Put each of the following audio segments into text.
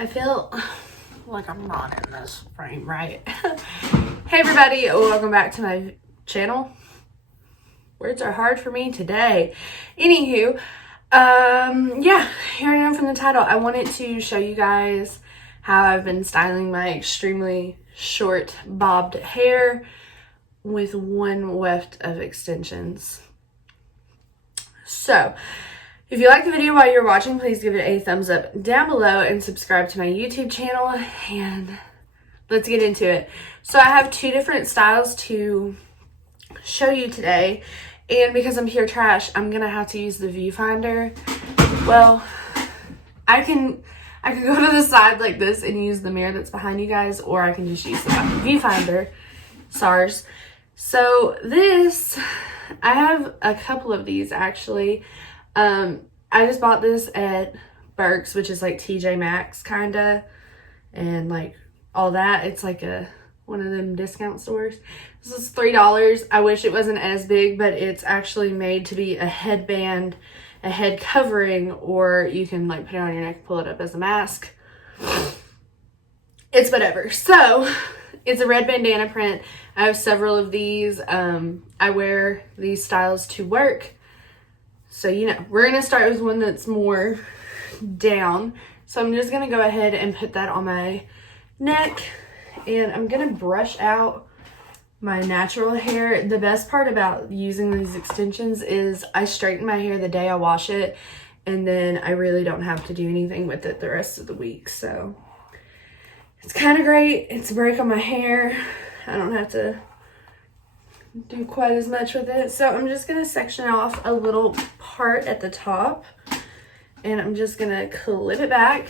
I feel like I'm not in this frame right. Hey everybody, welcome back to my channel. Words are hard for me today. Anywho, yeah, here I am from the title. I wanted to show you guys how I've been styling my extremely short bobbed hair with one weft of extensions. So, if you like the video while you're watching, please give it a thumbs up down below and subscribe to my YouTube channel, and let's get into it. So I have two different styles to show you today, and because I'm pure trash, I'm gonna have to use the viewfinder. Well, I can go to the side like this and use the mirror that's behind you guys, or I can just use the viewfinder. SARS. So this, I have a couple of these actually. I just bought this at Burke's, which is like TJ Maxx kinda, and like all that. It's like one of them discount stores. This is $3. I wish it wasn't as big, but it's actually made to be a headband, a head covering, or you can like put it on your neck, pull it up as a mask. It's whatever. So it's a red bandana print. I have several of these. I wear these styles to work. So, you know, we're going to start with one that's more down. So I'm just going to go ahead and put that on my neck. And I'm going to brush out my natural hair. The best part about using these extensions is I straighten my hair the day I wash it. And then I really don't have to do anything with it the rest of the week. So it's kind of great. It's a break on my hair. I don't have to do quite as much with it. So I'm just going to section off a little part at the top, and I'm just going to clip it back.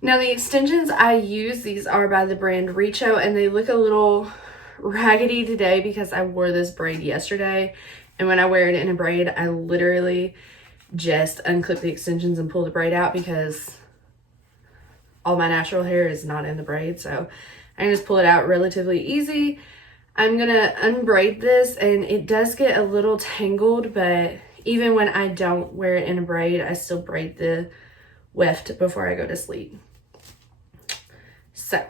Now the extensions I use, these are by the brand Richo, and they look a little raggedy today because I wore this braid yesterday, and when I wear it in a braid, I literally just unclip the extensions and pull the braid out because all my natural hair is not in the braid. So I can just pull it out relatively easy. I'm gonna unbraid this, and it does get a little tangled, but even when I don't wear it in a braid, I still braid the weft before I go to sleep. So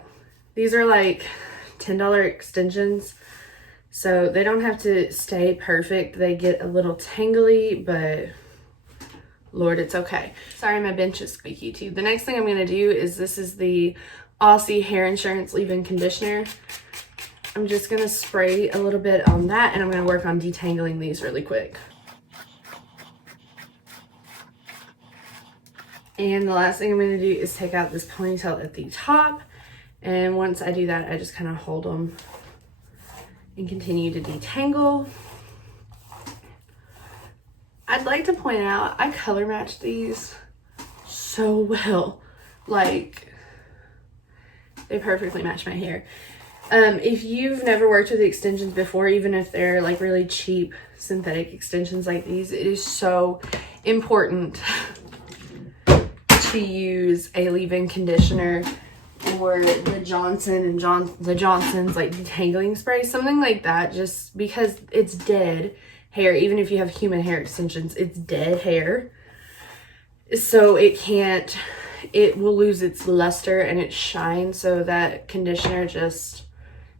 these are like $10 extensions, so they don't have to stay perfect. They get a little tangly, but Lord, it's okay. Sorry, my bench is squeaky too. The next thing I'm gonna do is, this is the Aussie Hair Insurance Leave-In Conditioner. I'm just going to spray a little bit on that, and I'm going to work on detangling these really quick. And the last thing I'm going to do is take out this ponytail at the top. And once I do that, I just kind of hold them and continue to detangle. I'd like to point out, I color match these so well. Like, they perfectly match my hair. If you've never worked with extensions before, even if they're like really cheap synthetic extensions like these, it is so important to use a leave-in conditioner or the Johnson's like detangling spray, something like that, just because it's dead hair. Even if you have human hair extensions, it's dead hair. So it will lose its luster and its shine. So that conditioner just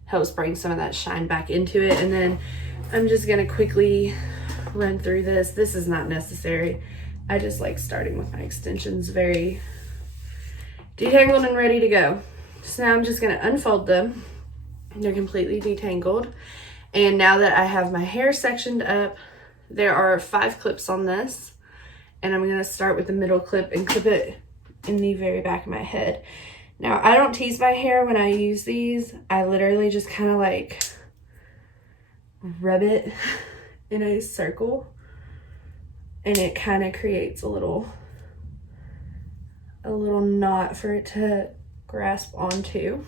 helps bring some of that shine back into it. And then I'm just gonna quickly run through this. This is not necessary. I just like starting with my extensions very detangled and ready to go. So now I'm just gonna unfold them. They're completely detangled. And now that I have my hair sectioned up, there are 5 clips on this. And I'm gonna start with the middle clip and clip it in the very back of my head. Now, I don't tease my hair when I use these. I literally just kind of like rub it in a circle, and it kind of creates a little knot for it to grasp onto.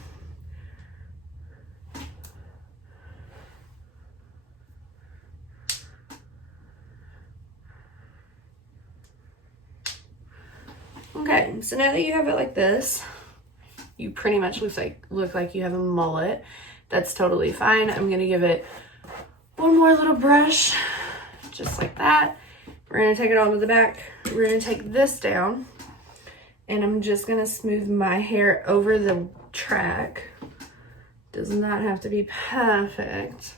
Okay, so now that you have it like this, you pretty much look like you have a mullet. That's totally fine. I'm gonna give it one more little brush, just like that. We're gonna take it onto the back. We're gonna take this down, And I'm just gonna smooth my hair over the track. Does not have to be perfect.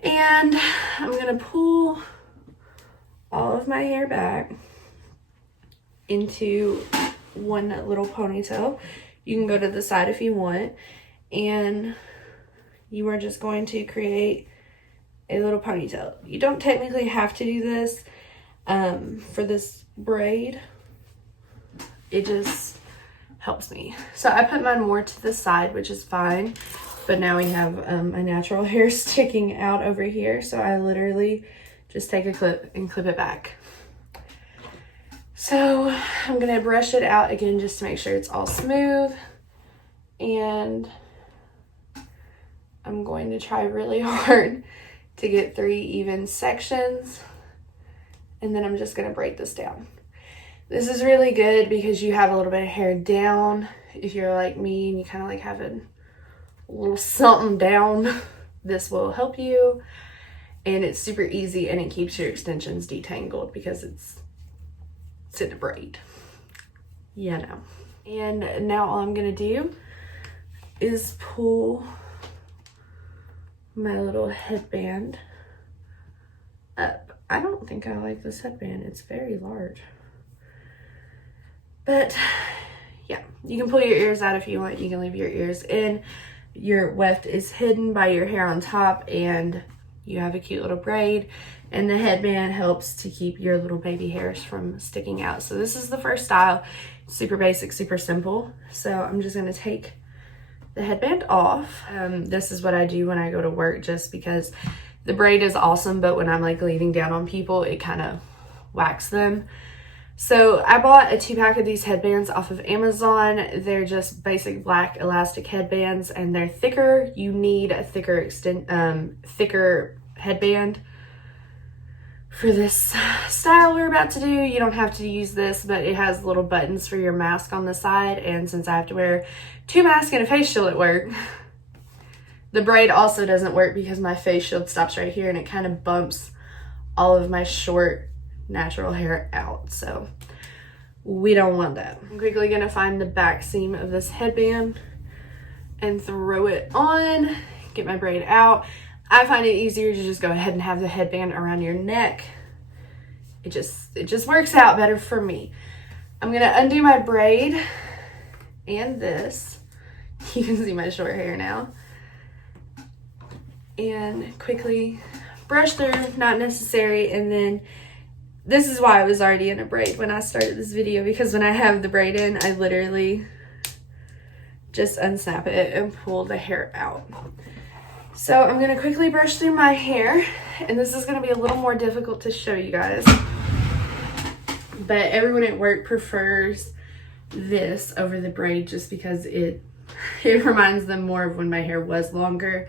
And I'm gonna pull all of my hair back into one little ponytail. You can go to the side if you want, and you are just going to create a little ponytail. You don't technically have to do this for this braid. It just helps me. So I put mine more to the side, which is fine, but now we have my natural hair sticking out over here, so I literally just take a clip and clip it back. So I'm gonna brush it out again just to make sure it's all smooth, and I'm going to try really hard to get 3 even sections, and then I'm just gonna braid this down. This is really good because you have a little bit of hair down. If you're like me and you kind of like having a little something down, this will help you. And it's super easy, and it keeps your extensions detangled because it's in a braid. You know. And now all I'm gonna do is pull my little headband up. I don't think I like this headband. It's very large. But yeah, you can pull your ears out if you want. You can leave your ears in. Your weft is hidden by your hair on top, and you have a cute little braid. And the headband helps to keep your little baby hairs from sticking out. So this is the first style. Super basic, super simple. So I'm just gonna take the headband off. This is what I do when I go to work, just because the braid is awesome, but when I'm like leaning down on people, it kind of whacks them. So I bought a 2-pack of these headbands off of Amazon. They're just basic black elastic headbands, and they're thicker. You need a thicker thicker headband for this style we're about to do. You don't have to use this, but it has little buttons for your mask on the side, and since I have to wear 2 masks and a face shield at work, the braid also doesn't work because my face shield stops right here, and it kind of bumps all of my short natural hair out, so we don't want that. I'm quickly gonna find the back seam of this headband and throw it on, get my braid out. I find it easier to just go ahead and have the headband around your neck. It just works out better for me. I'm gonna undo my braid and this. You can see my short hair now. And quickly brush through, not necessary, and then this is why I was already in a braid when I started this video, because when I have the braid in, I literally just unsnap it and pull the hair out. So I'm gonna quickly brush through my hair, and this is gonna be a little more difficult to show you guys, but everyone at work prefers this over the braid just because it reminds them more of when my hair was longer,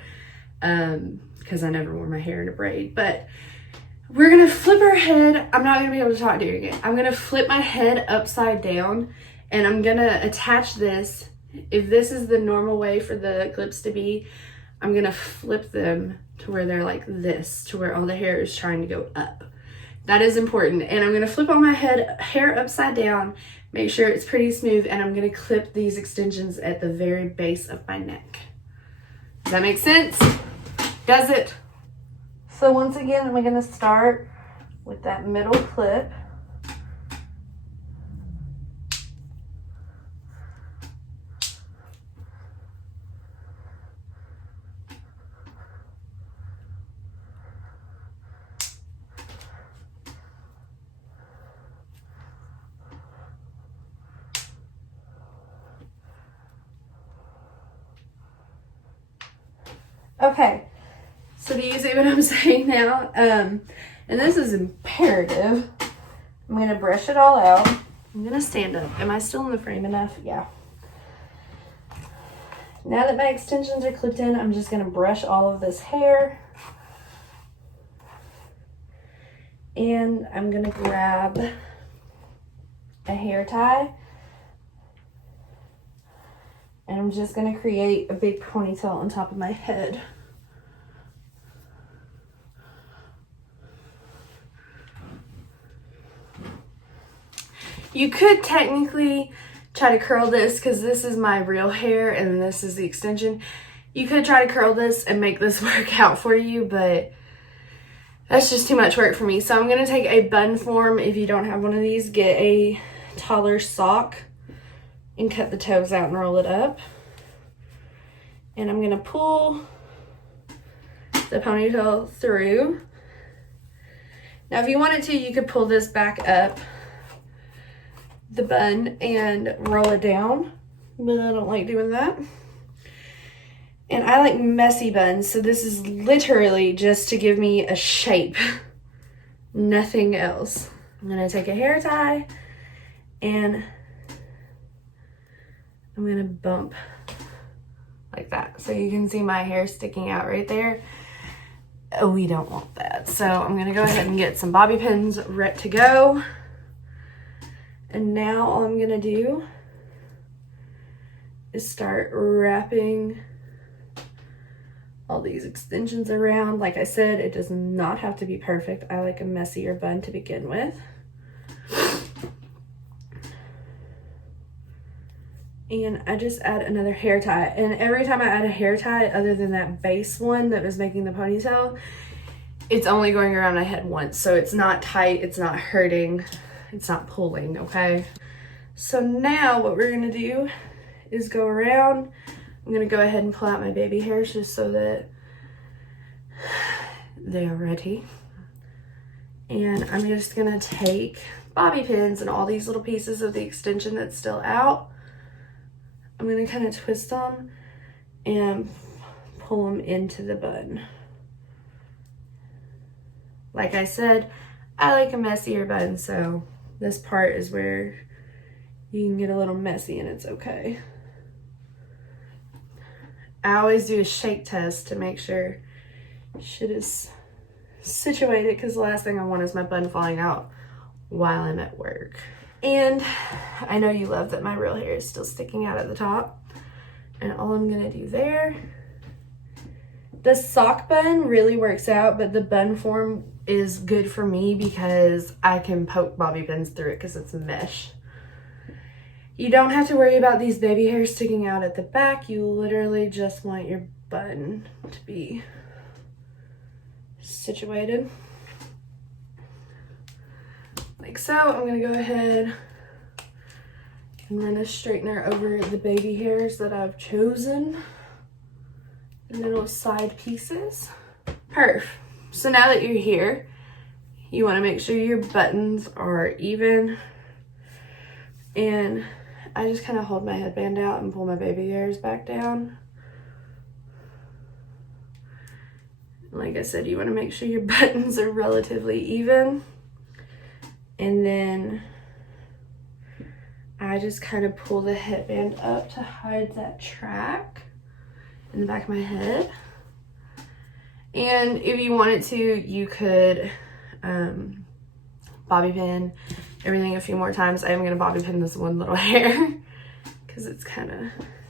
because I never wore my hair in a braid. But we're gonna flip our head. I'm not gonna be able to talk during it. I'm gonna flip my head upside down, and I'm gonna attach this. If this is the normal way for the clips to be, I'm gonna flip them to where they're like this, to where all the hair is trying to go up. That is important. And I'm gonna flip all my hair upside down, make sure it's pretty smooth, and I'm gonna clip these extensions at the very base of my neck. Does that make sense? Does it? So once again, we're gonna start with that middle clip. Okay, so do you see what I'm saying now? And this is imperative. I'm gonna brush it all out. I'm gonna stand up. Am I still in the frame enough? Yeah. Now that my extensions are clipped in, I'm just gonna brush all of this hair. And I'm gonna grab a hair tie. And I'm just gonna create a big ponytail on top of my head. You could technically try to curl this because this is my real hair and this is the extension. You could try to curl this and make this work out for you, but that's just too much work for me. So I'm going to take a bun form. If you don't have one of these, get a taller sock and cut the toes out and roll it up. And I'm going to pull the ponytail through. Now if you wanted to, you could pull this back up the bun and roll it down, but I don't like doing that. And I like messy buns, so this is literally just to give me a shape, nothing else. I'm gonna take a hair tie and I'm gonna bump like that. So you can see my hair sticking out right there. Oh, we don't want that. So I'm gonna go ahead and get some bobby pins ready to go. And now all I'm gonna do is start wrapping all these extensions around. Like I said, it does not have to be perfect. I like a messier bun to begin with. And I just add another hair tie. And every time I add a hair tie, other than that base one that was making the ponytail, it's only going around my head once. So it's not tight, it's not hurting, it's not pulling, okay? So now what we're gonna do is go around. I'm gonna go ahead and pull out my baby hairs just so that they are ready. And I'm just gonna take bobby pins and all these little pieces of the extension that's still out. I'm gonna kind of twist them and pull them into the bun. Like I said, I like a messier bun, so this part is where you can get a little messy and it's okay. I always do a shake test to make sure shit is situated, because the last thing I want is my bun falling out while I'm at work. And I know you love that my real hair is still sticking out at the top. And all I'm gonna do there, the sock bun really works out, but the bun form is good for me because I can poke bobby pins through it because it's mesh. You don't have to worry about these baby hairs sticking out at the back. You literally just want your bun to be situated. Like so. I'm gonna go ahead and run a straightener over the baby hairs that I've chosen. The little side pieces. Perf. So now that you're here, you wanna make sure your buttons are even. And I just kind of hold my headband out and pull my baby hairs back down. Like I said, you want to make sure your buttons are relatively even. And then I just kind of pull the headband up to hide that track in the back of my head. And if you wanted to, you could bobby pin everything a few more times. I am going to bobby pin this one little hair because it's kind of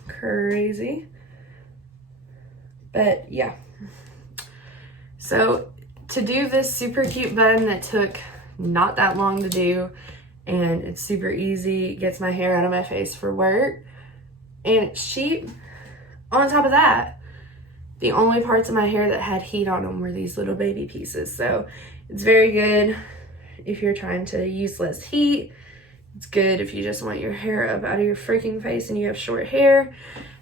crazy. But yeah. So to do this super cute bun that took not that long to do, and it's super easy, gets my hair out of my face for work, and it's cheap. On top of that, the only parts of my hair that had heat on them were these little baby pieces. So it's very good if you're trying to use less heat. It's good if you just want your hair up out of your freaking face and you have short hair.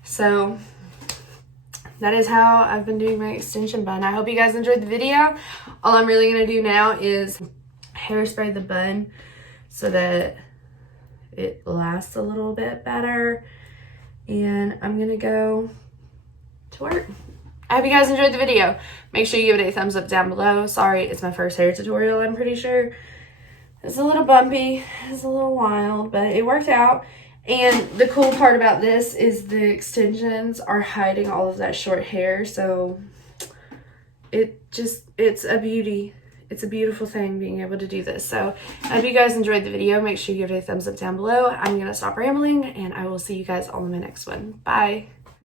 So that is how I've been doing my extension bun. I hope you guys enjoyed the video. All I'm really gonna do now is hairspray the bun so that it lasts a little bit better. And I'm gonna go to work. I hope you guys enjoyed the video. Make sure you give it a thumbs up down below. Sorry, it's my first hair tutorial, I'm pretty sure. It's a little bumpy, it's a little wild, but it worked out. And the cool part about this is the extensions are hiding all of that short hair, so it's a beauty. It's a beautiful thing being able to do this. So I hope you guys enjoyed the video. Make sure you give it a thumbs up down below. I'm gonna stop rambling and I will see you guys all in my next one. Bye.